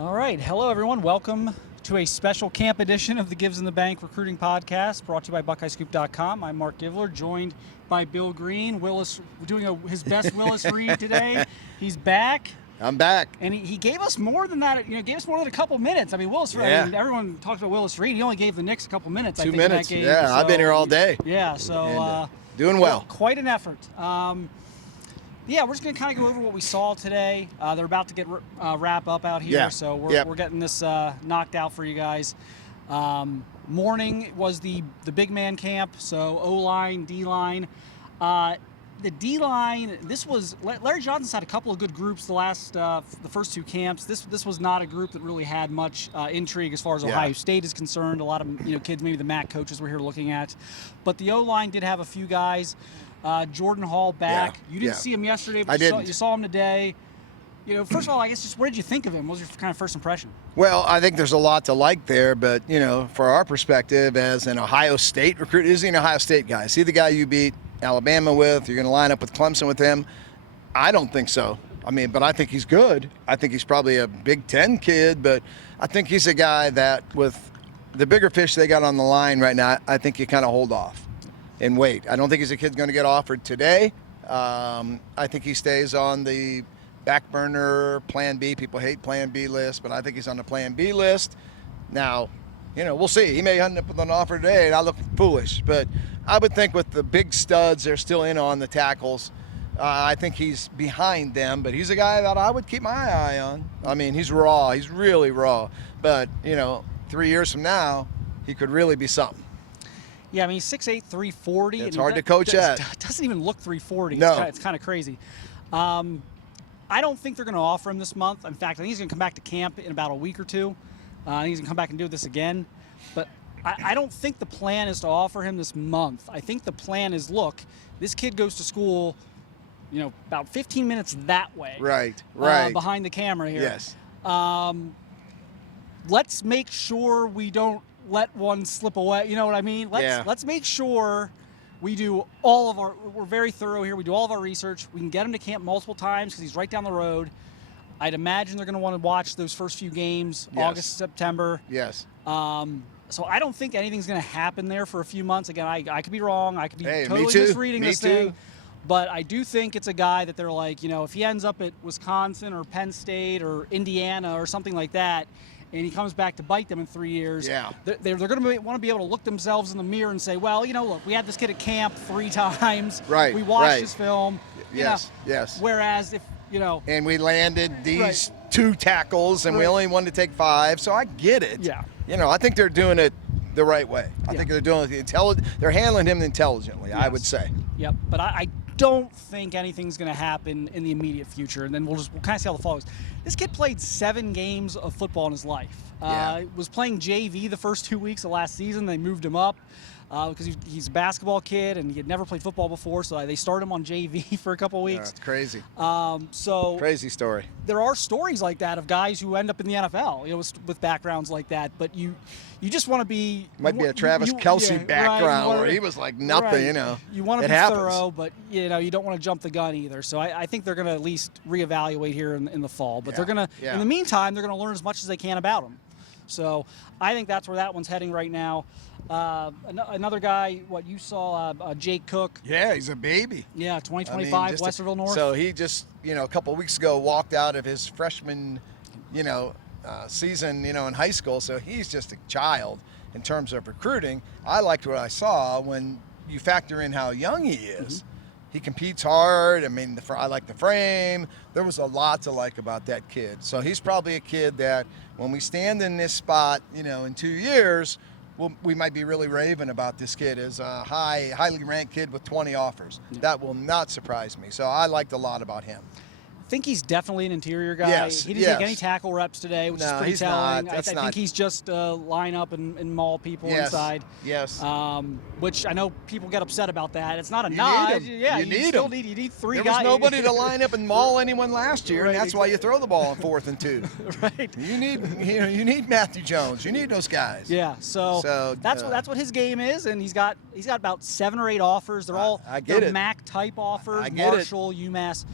All right. Hello, everyone. Welcome to a special camp edition of the Gives in the Bank Recruiting Podcast, brought to you by BuckeyeScoop.com. I'm Mark Givler, joined by Bill Green. Willis doing his best Willis read today. He's back. I'm back. And he gave us more than that. Gave us more than a couple minutes. I mean, Willis. Yeah. I mean, everyone talks about Willis Reed. He only gave the Knicks a couple minutes. 2 I think, minutes. in that game. Yeah, I've been here all day. Yeah. So And, doing well. Quite an effort. Yeah, we're just going to kind of go over what we saw today. They're about to get wrap up out here, so we're getting this knocked out for you guys. Morning was the big man camp, so O-line, D-line. The D-line, this was Larry Johnson's had a couple of good groups the first two camps. This was not a group that really had much intrigue as far as Ohio State is concerned. A lot of kids, maybe the MAC coaches, were here looking at, but the O-line did have a few guys. Jordan Hall back. Yeah, you didn't see him yesterday, but you saw him today. First of all, I guess just what did you think of him? What was your kind of first impression? Well, I think there's a lot to like there, but for our perspective as an Ohio State recruit, is he an Ohio State guy? Is he the guy you beat Alabama with? You're going to line up with Clemson with him? I don't think so. But I think he's good. I think he's probably a Big Ten kid, but I think he's a guy that with the bigger fish they got on the line right now, I think you kind of hold off and wait. I don't think he's a kid going to get offered today. I think he stays on the back burner Plan B. People hate Plan B list, but I think he's on the Plan B list. Now, we'll see. He may end up with an offer today, and I look foolish. But I would think with the big studs, they're still in on the tackles. I think he's behind them, but he's a guy that I would keep my eye on. He's raw. He's really raw. But, 3 years from now, he could really be something. Yeah, he's 6'8", 340. It's hard to coach at. Doesn't even look 340. No. It's kind of crazy. I don't think they're going to offer him this month. In fact, I think he's going to come back to camp in about a week or two. I think he's going to come back and do this again. But I don't think the plan is to offer him this month. I think the plan is, look, this kid goes to school, about 15 minutes that way. Right. Behind the camera here. Yes. Let's make sure we don't let one slip away. You know what I mean? Let's make sure we do we're very thorough here. We do all of our research. We can get him to camp multiple times because he's right down the road. I'd imagine they're going to want to watch those first few games, August, September. Yes. So I don't think anything's going to happen there for a few months. Again, I could be wrong. I could be totally me too. misreading this thing. Too. But I do think it's a guy that they're like, if he ends up at Wisconsin or Penn State or Indiana or something like that, and he comes back to bite them in 3 years, they're going to want to be able to look themselves in the mirror and say, well, look, we had this kid at camp 3 times. Right. We watched his film. Yes. Whereas if, And we landed these 2 tackles, and we only wanted to take 5, so I get it. Yeah. I think they're doing it the right way. I think they're doing it they're handling him intelligently, I would say. Yep. But I don't think anything's going to happen in the immediate future, and then we'll kind of see how the fall goes. This kid played 7 games of football in his life. Was playing JV the first 2 weeks of last season. They moved him up because he's a basketball kid, and he had never played football before, so they started him on JV for a couple weeks. Yeah, it's crazy. Crazy story. There are stories like that of guys who end up in the NFL, with backgrounds like that, but you just want to be... Might be a Travis Kelce background where he was like nothing, You want to be happens. thorough, but, you don't want to jump the gun either. So I think they're going to at least reevaluate here in the fall. But they're going to, in the meantime, they're going to learn as much as they can about him. So I think that's where that one's heading right now. Another guy, you saw, Jake Cook. Yeah, he's a baby. Yeah, 2025, Westerville North. So he just, a couple of weeks ago walked out of his freshman, season, in high school. So he's just a child in terms of recruiting. I liked what I saw when you factor in how young he is. Mm-hmm. He competes hard. I like the frame. There was a lot to like about that kid. So he's probably a kid that when we stand in this spot, in 2 years, we might be really raving about this kid as a highly ranked kid with 20 offers. Yeah. That will not surprise me. So I liked a lot about him. I think he's definitely an interior guy. Yes, he didn't take any tackle reps today, which is pretty telling. I think he's just line up and maul people inside. Yes. Which I know people get upset about that. It's not a nod. Yeah, you need him. You need 3 guys. There was nobody to line up and maul anyone last year, and that's why you throw the ball on 4th and 2. Right. You need Matthew Jones. You need those guys. Yeah. So that's what his game is, and he's got about 7 or 8 offers. They're all MAC type offers. I get Marshall, UMass.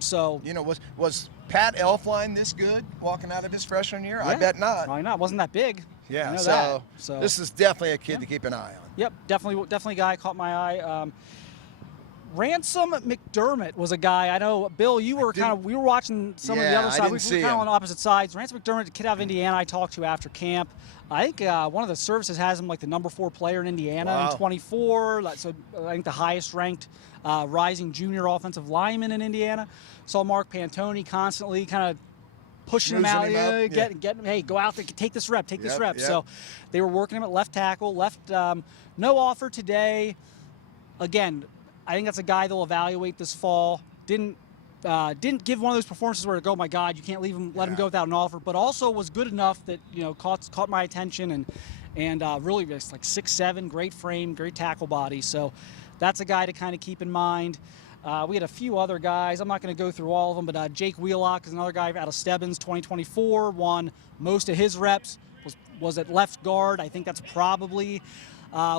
So you know, was Pat Elfline this good walking out of his freshman year? Yeah, I bet not. Probably not. Wasn't that big. Yeah. I know that. So this is definitely a kid to keep an eye on. Yep, definitely a guy caught my eye. Ransom Mcdermott was a guy. I know, Bill, we were watching some of the other side. We were kind of on opposite sides. Ransom Mcdermott, a kid out of Indiana I talked to after camp. I think one of the services has him like the number 4 player in Indiana in 24. So I think the highest ranked rising junior offensive lineman in Indiana. Saw Mark Pantoni constantly kind of pushing him out, getting hey, go out there, take this rep, this rep. So they were working him at left tackle, no offer today. Again, I think that's a guy they'll evaluate this fall. Didn't give one of those performances where, oh my God, you can't let him go without an offer, but also was good enough that, you know, caught my attention and really just like 6'7", great frame, great tackle body. So that's a guy to kind of keep in mind. We had a few other guys. I'm not going to go through all of them, but Jake Wheelock is another guy out of Stebbins, 2024, won most of his reps, was at left guard. I think that's probably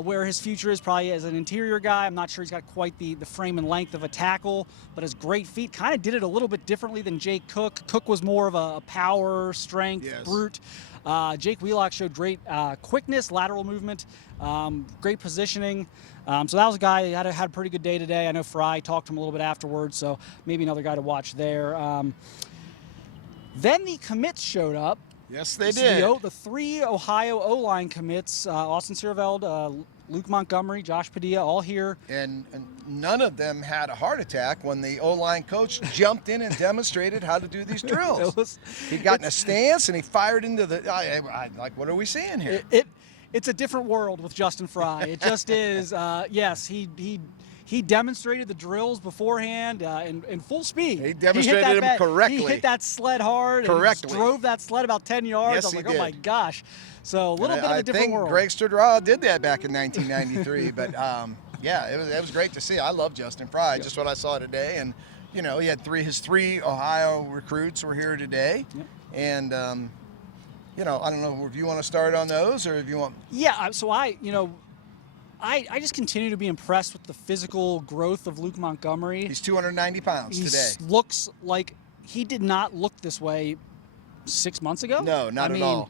where his future is, probably as an interior guy. I'm not sure he's got quite the frame and length of a tackle, but his great feet. Kind of did it a little bit differently than Jake Cook. Cook was more of a power, strength, brute. Jake Wheelock showed great quickness, lateral movement, great positioning. So that was a guy that had a pretty good day today. I know Fry talked to him a little bit afterwards, so maybe another guy to watch there. Then the commits showed up. Yes, they did. The 3 Ohio O-line commits, Austin Sierveld, Luke Montgomery, Josh Padilla, all here. And none of them had a heart attack when the O-line coach jumped in and demonstrated how to do these drills. He got in a stance and he fired into the like, what are we seeing here? It's a different world with Justin Fry. It just is. Yes, he demonstrated the drills beforehand in full speed. He demonstrated them correctly. He hit that sled hard. Correctly. And drove that sled about 10 yards. Yes, I was like, he did. Oh my gosh. So a little bit of a different world. I think Greg Sturdraw did that back in 1993. But yeah, it was great to see. I love Justin Fry. Yep. Just what I saw today, and you know, he had his three Ohio recruits were here today, and you know, I don't know if you want to start on those or if you want. Yeah. So I just continue to be impressed with the physical growth of Luke Montgomery. He's 290 pounds today. Looks like he did not look this way 6 months ago. No, not at all.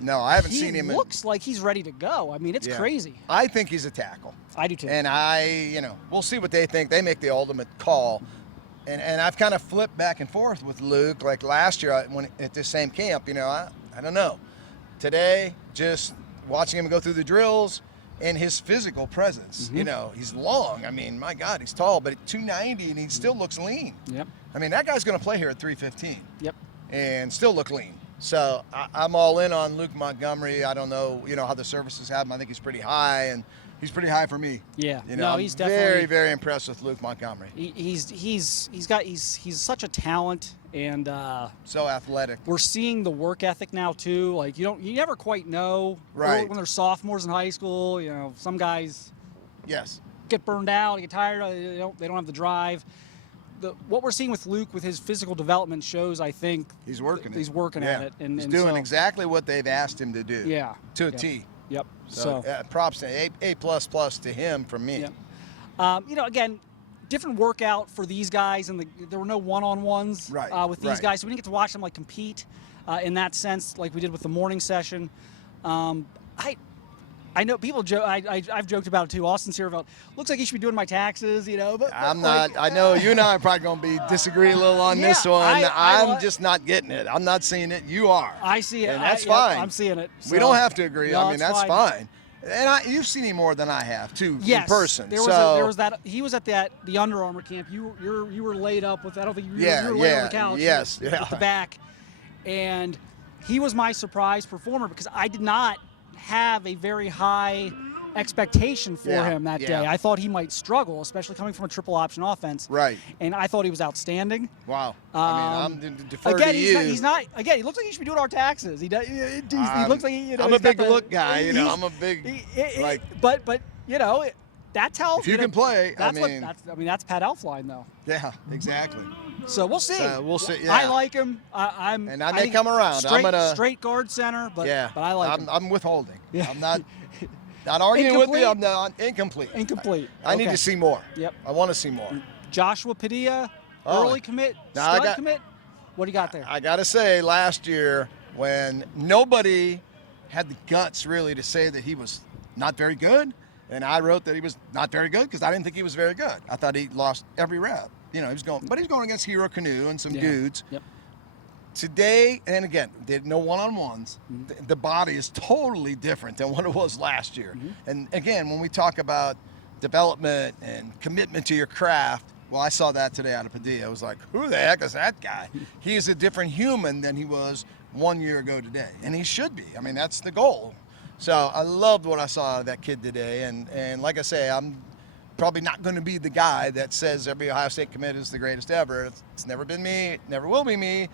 No, I haven't seen him. He looks like he's ready to go. I mean, it's crazy. I think he's a tackle. I do too. And we'll see what they think. They make the ultimate call. And I've kind of flipped back and forth with Luke. Like last year when at this same camp, you know, I don't know. Today, just watching him go through the drills and his physical presence. You know, he's long. I mean, my God, he's tall, but at 290 and he still looks lean. Yep. I mean, that guy's going to play here at 315. Yep. And still look lean. So I'm all in on Luke Montgomery. I don't know, you know, how the services have him. I think he's pretty high, and he's pretty high for me. Yeah. You know, he's I'm definitely very, very impressed with Luke Montgomery. He's such a talent, and so athletic. We're seeing the work ethic now too. Like you never quite know. Right. When they're sophomores in high school, you know, some guys get burned out, get tired. They don't have the drive. What we're seeing with Luke with his physical development shows, I think he's working at it, and he's doing exactly what they've asked him to do. Yeah. To a T. Yep. So props to A++ to him from me. Yep. You know, again, different workout for these guys, and there were no one-on-ones with these guys, so we didn't get to watch them like compete in that sense, like we did with the morning session. I know people joke. I've joked about it too. Austin Sierveld looks like he should be doing my taxes, you know. But I'm not. I know you and I are probably going to be disagree a little on this one. I'm just not getting it. I'm not seeing it. You are. I see it. And that's fine. I'm seeing it. So. We don't have to agree. No, I mean, that's fine. And you've seen him more than I have too, in person. There was that. He was at the Under Armour camp. You were laid up with. I don't think you were laid on the couch. Yes. At the back, and he was my surprise performer because I did not have a very high expectation for him that day. I thought he might struggle, especially coming from a triple option offense. Right. And I thought he was outstanding. Wow. I mean, I'm defer again, to you. He's not. Again, he looks like he should be doing our taxes. He does. He looks like I'm a big look guy. You know, I'm a big But you know, that's how. If you can play, that's Pat Elfline though. Yeah, exactly. So we'll see. We'll see. Yeah. I like him. I may come around. Straight guard center, but I like him. I'm withholding. Yeah. I'm not arguing with you. I'm not incomplete. Incomplete. I need to see more. Yep. I want to see more. Joshua Padilla, early commit, stud commit? What do you got there? I got to say, last year when nobody had the guts really to say that he was not very good, and I wrote that he was not very good because I didn't think he was very good. I thought he lost every rep. You know, he's going against Hero Canoe and some dudes. Yep. Today, and again, did no one-on-ones. The body is totally different than what it was last year. And again, when we talk about development and commitment to your craft, well, I saw that today out of Padilla. I was like, who the heck is that guy? He is a different human than he was 1 year ago today, and he should be. I mean, that's the goal. So I loved what I saw of that kid today, and like I say, I'm probably not going to be the guy that says every Ohio State commit is the greatest ever. It's never been me. It never will be me.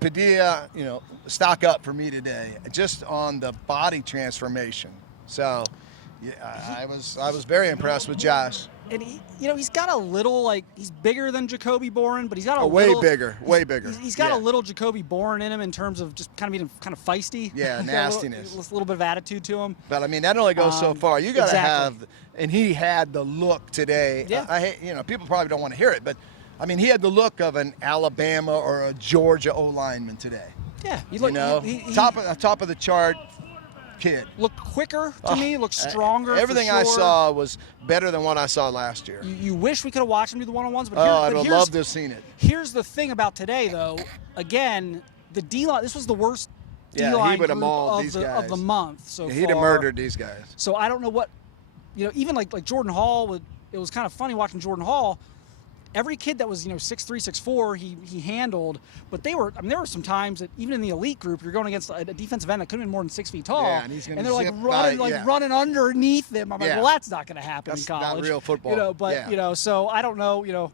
Padilla, you know, stock up for me today, just on the body transformation. So, yeah, I was very impressed with Josh. And he's got a little, he's bigger than Jacoby Boren, but he's got a way little, bigger. He's got a little Jacoby Boren in him in terms of just kind of being kind of feisty. Yeah, nastiness. A little bit of attitude to him. But I mean, that only goes so far. You got to exactly. have, and he had the look today. Yeah. I hate, people probably don't want to hear it, but I mean, he had the look of an Alabama or a Georgia O-lineman today. Yeah, top of the chart kid. Looked quicker to me, looked stronger. Everything I saw was better than what I saw last year. You wish we could have watched him do the one-on-ones, but I would love to have seen it. Here's the thing about today, though. Again, the D-line, this was the worst D-line group of the month so far. He'd have murdered these guys. So I don't know what, even like Jordan Hall, it was kind of funny watching Jordan Hall. Every kid that was 6'3", 6'4", he handled, but there were some times that even in the elite group, you're going against a defensive end that couldn't have been more than 6 feet tall, and they're running underneath them. I'm like, well, that's not going to happen in college. That's not real football. So I don't know.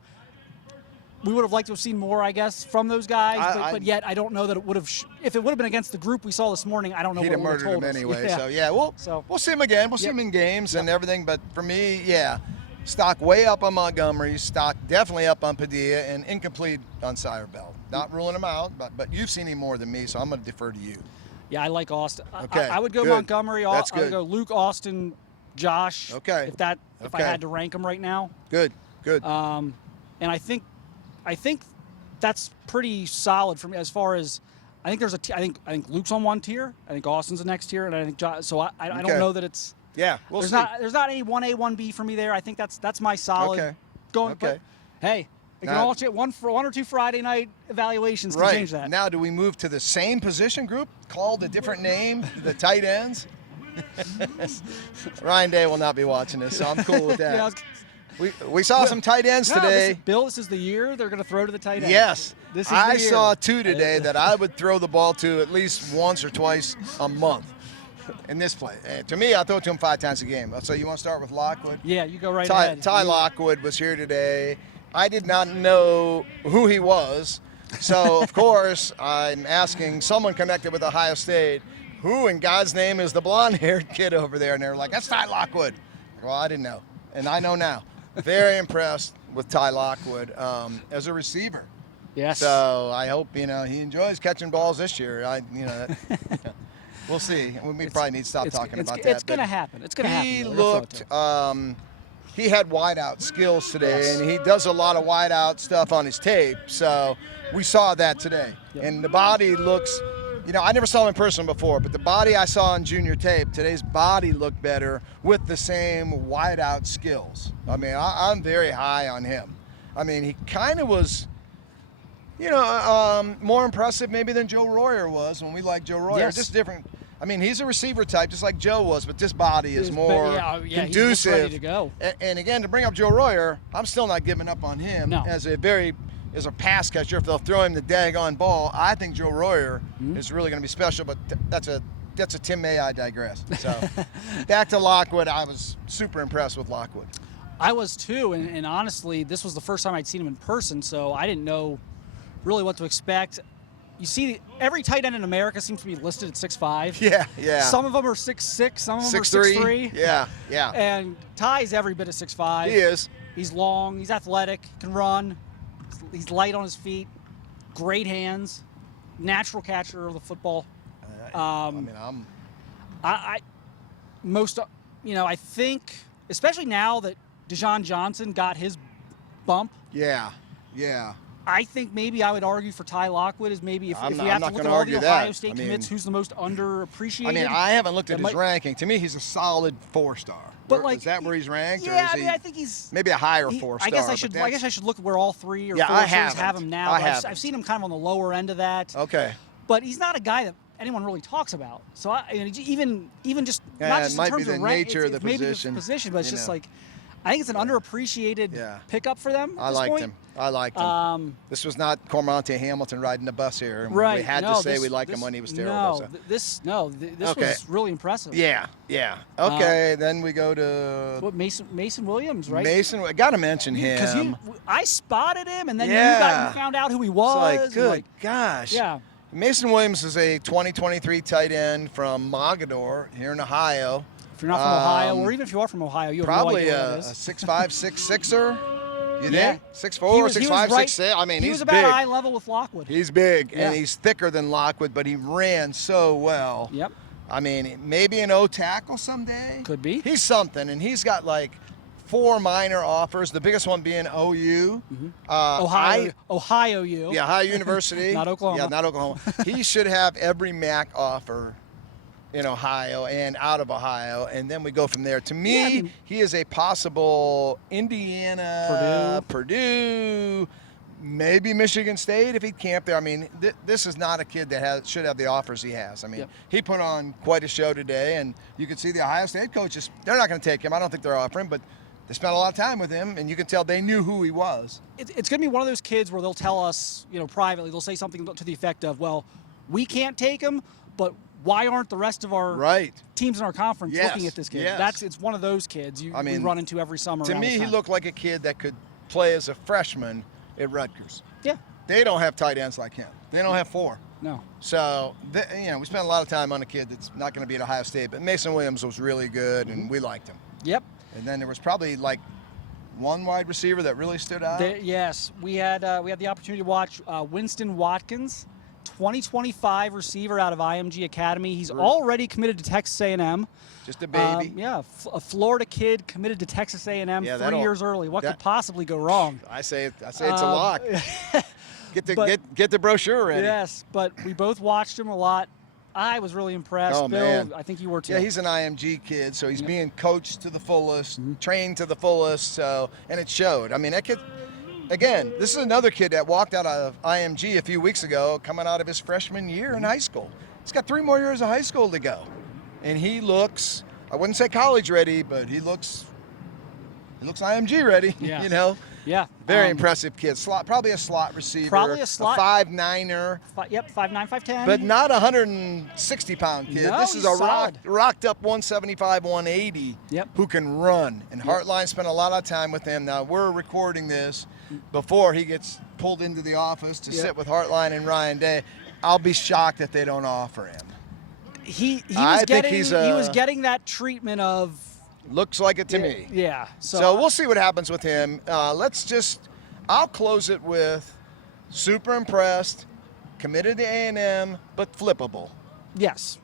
We would have liked to have seen more, I guess, from those guys, but yet I don't know that it would have. If it would have been against the group we saw this morning, I don't know. He'd have murdered him anyway. Yeah. So we'll see him again. We'll see him in games and everything. But for me, stock way up on Montgomery, stock definitely up on Padilla, and incomplete on Bell. Not ruling him out, but you've seen him more than me, so I'm going to defer to you. Yeah, I like Austin. Okay, I would go good. Montgomery. That's good. I would go Luke, Austin, Josh. Okay. If I had to rank them right now. Good. And I think that's pretty solid for me as far as I think there's I think Luke's on one tier. I think Austin's the next tier, and I think Josh. So I don't know that it's. Yeah, there's not any 1A, 1B for me there. I think that's my solid going. Okay. But, hey, it can all change. One or two Friday night evaluations can change that. Now, do we move to the same position group called a different name, the tight ends? Ryan Day will not be watching this, so I'm cool with that. We saw some tight ends today. Bill, this is the year they're going to throw to the tight end. Yes. This is I the year. saw two today that I would throw the ball to at least once or twice a month. In this play. To me, I throw it to him 5 times a game. So you want to start with Lockwood? Yeah, you go right ahead. Ty Lockwood was here today. I did not know who he was. So, of course, I'm asking someone connected with Ohio State, who in God's name is the blonde-haired kid over there? And they're like, that's Ty Lockwood. Well, I didn't know. And I know now. Very impressed with Ty Lockwood as a receiver. Yes. So I hope, he enjoys catching balls this year. We'll see. We probably need to stop talking about that. It's going to happen. It's going to happen. He looked, he had wideout skills today, and he does a lot of wideout stuff on his tape. So we saw that today. Yep. And the body looks, I never saw him in person before, but the body I saw on junior tape, today's body looked better with the same wideout skills. I mean, I'm very high on him. I mean, he kind of was, more impressive maybe than Joe Royer was when we liked Joe Royer. Yes. Just different. I mean, he's a receiver type, just like Joe was, but this body is more conducive. He's ready to go. And again, to bring up Joe Royer, I'm still not giving up on him as a pass catcher. If they'll throw him the daggone ball, I think Joe Royer is really going to be special. But that's a Tim May. I digress. So back to Lockwood. I was super impressed with Lockwood. I was too, and honestly, this was the first time I'd seen him in person, so I didn't know really what to expect. You see, every tight end in America seems to be listed at 6'5". Yeah. Some of them are 6'6", some of them are 6'3". Yeah. And Ty's every bit of 6'5". He is. He's long, he's athletic, can run, he's light on his feet, great hands, natural catcher of the football. I think, especially now that Deshaun Johnson got his bump. Yeah. Yeah. I think maybe I would argue for Ty Lockwood is maybe if we have to look at all the argue Ohio that. State commits, who's the most underappreciated. I mean, I haven't looked at his ranking. To me, he's a solid 4-star. But is that where he's ranked? Yeah, or is I mean, I think he's maybe a higher 4-star. I guess I should look at where all 3 or 4 stars have him now. I've seen him kind of on the lower end of that. Okay. But he's not a guy that anyone really talks about. So I mean, even just not just in terms of rank, nature of the maybe position. the position, but it's just like I think it's an underappreciated pickup for them. I liked him. This was not Cormonte Hamilton riding the bus here. Right. We had to say we liked him when he was terrible. This was really impressive. Yeah. Okay, then we go to Mason Williams, right? Mason, I got to mention him because I spotted him, and then you found out who he was. It's like, gosh. Yeah. Mason Williams is a 2023 tight end from Mogadore here in Ohio. If you're not from Ohio, or even if you are from Ohio, you have probably no idea what it is. a 6'5", 6'6"er. You think? 6'4", 6'5", 6'6". I mean, he he's was about eye level with Lockwood. He's big, and he's thicker than Lockwood, but he ran so well. Yep. I mean, maybe an O tackle someday. Could be. He's something, and he's got like 4 minor offers. The biggest one being OU. Ohio U. Yeah, Ohio University. Not Oklahoma. Yeah, not Oklahoma. He should have every MAC offer in Ohio and out of Ohio, and then we go from there. To me, he is a possible Indiana, Purdue, maybe Michigan State if he'd camp there. I mean, this is not a kid that should have the offers he has. I mean, he put on quite a show today, and you can see the Ohio State coaches, they're not going to take him. I don't think they're offering, but they spent a lot of time with him, and you can tell they knew who he was. It's going to be one of those kids where they'll tell us, privately, they'll say something to the effect of, well, we can't take him, but why aren't the rest of our teams in our conference looking at this kid? It's one of those kids we run into every summer. To me, he looked like a kid that could play as a freshman at Rutgers. Yeah. They don't have tight ends like him. They don't have 4. No. So, we spent a lot of time on a kid that's not going to be at Ohio State, but Mason Williams was really good, and we liked him. Yep. And then there was probably like one wide receiver that really stood out. Yes. We had the opportunity to watch Winston Watkins, 2025 receiver out of IMG Academy. He's already committed to Texas A&M. Just a baby. A Florida kid committed to Texas A&M 3 years early. What could possibly go wrong? I say it's a lock. Get the brochure ready. Yes, but we both watched him a lot. I was really impressed. Oh, Bill, man. I think you were too. Yeah, he's an IMG kid, so he's being coached to the fullest, trained to the fullest, and it showed. I mean, that kid, again, this is another kid that walked out of IMG a few weeks ago, coming out of his freshman year in high school. He's got 3 more years of high school to go. And he looks, I wouldn't say college ready, but he looks IMG ready, Yeah. Very impressive kid. Probably a slot receiver. Probably a slot. A 5'9"er. 5'9", 5'10". But not a 160-pound kid. No, this is a solid. rocked up 175, 180 who can run. And Hartline spent a lot of time with him. Now, we're recording this before he gets pulled into the office to sit with Hartline and Ryan Day. I'll be shocked if they don't offer him. He was getting that treatment of... Looks like it to me. Yeah. So we'll see what happens with him. I'll close it with super impressed, committed to A&M, but flippable. Yes.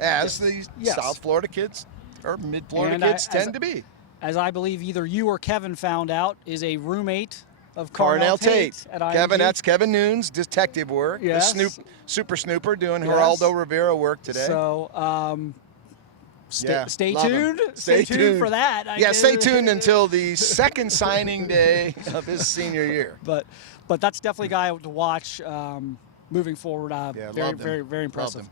As the South Florida kids or mid-Florida kids tend to be. As I believe either you or Kevin found out, is a roommate of Carnell Tate. At IMG. Kevin, that's Kevin Noon's detective work. Yes. The Super Snooper doing Geraldo Rivera work today. So, stay tuned. Stay tuned for that. Stay tuned until the second signing day of his senior year. But that's definitely a guy to watch moving forward. Very impressive.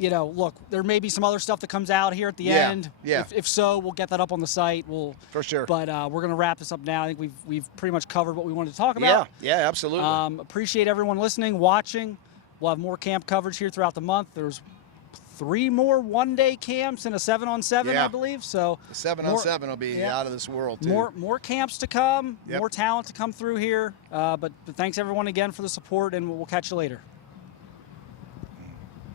Look, there may be some other stuff that comes out here at the end. Yeah. If so, we'll get that up on the site. For sure. But we're going to wrap this up now. I think we've pretty much covered what we wanted to talk about. Yeah, absolutely. Appreciate everyone listening, watching. We'll have more camp coverage here throughout the month. There's 3 more one-day camps and a 7-on-7, I believe. So the 7-on-7 will be out of this world too. More camps to come, more talent to come through here. But thanks everyone again for the support, and we'll catch you later.